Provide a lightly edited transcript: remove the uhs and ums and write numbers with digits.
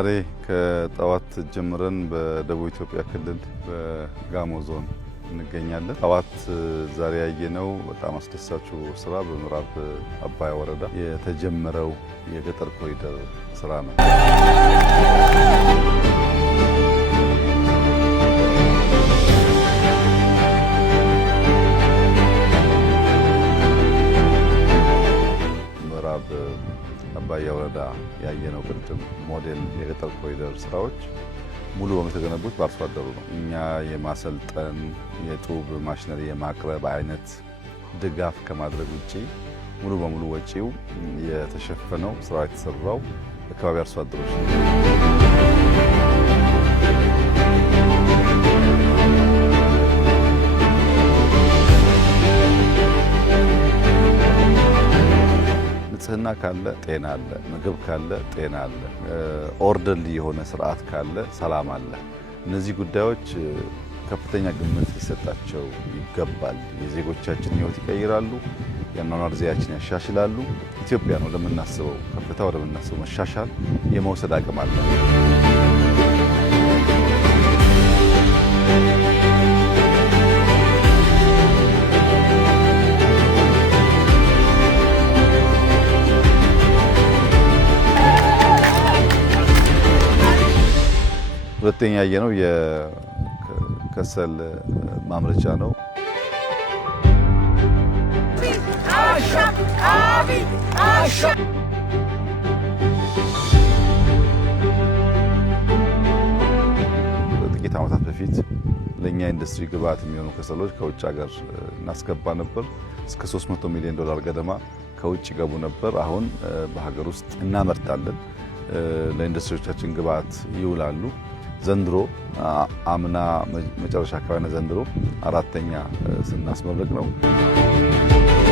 ዛሬ ከጠዋት ጀምረን በደቡብ ኢትዮጵያ ክልል በጋሞ ዞን እንገኛለን። ጠዋት ዛሬ ያየነው በጣም አስደሳቹ ስራ በምዕራብ አባያ ወረዳ የተጀመረው የገጠር ኮሪደር ስራ ነው። ምዕራብ አባያ ወረዳ ያየነው ቅድም ሞዴል የገጠር ኮሪደር ስራዎች ሙሉ በሙሉ የተገነቡት በአርሶ አደሩ ነው። እኛ የማሰልጠን የጡብ ማሽነሪ የማቅረብ አይነት ድጋፍ ከማድረግ ውጪ ሙሉ በሙሉ ወጪው የተሸፈነው ስራ የተሰራው አካባቢ አርሶ አደሮች ነው። ንጽህና ካለ ጤና አለ፣ ምግብ ካለ ጤና አለ፣ ኦርደርሊ የሆነ ስርዓት ካለ ሰላም አለ። እነዚህ ጉዳዮች ከፍተኛ ግምት ሊሰጣቸው ይገባል። የዜጎቻችን ሕይወት ይቀይራሉ፣ የአኗኗር ዘይቤያችን ያሻሽላሉ። ኢትዮጵያ ነው ለምናስበው ከፍታ ወደምናስበው መሻሻል የመውሰድ አቅም አለ። ሁለተኛ ያየነው የከሰል ማምረቻ ነው። ጥቂት ዓመታት በፊት ለእኛ ኢንዱስትሪ ግብዓት የሚሆኑ ከሰሎች ከውጭ ሀገር እናስገባ ነበር። እስከ $300 ሚሊዮን ገደማ ከውጭ ገቡ ነበር። አሁን በሀገር ውስጥ እናመርታለን። ለኢንዱስትሪዎቻችን ግብዓት ይውላሉ። ዘንድሮ አምና መጨረሻ አካባቢ ዘንድሮ አራተኛ ስናስመርቅ ነው።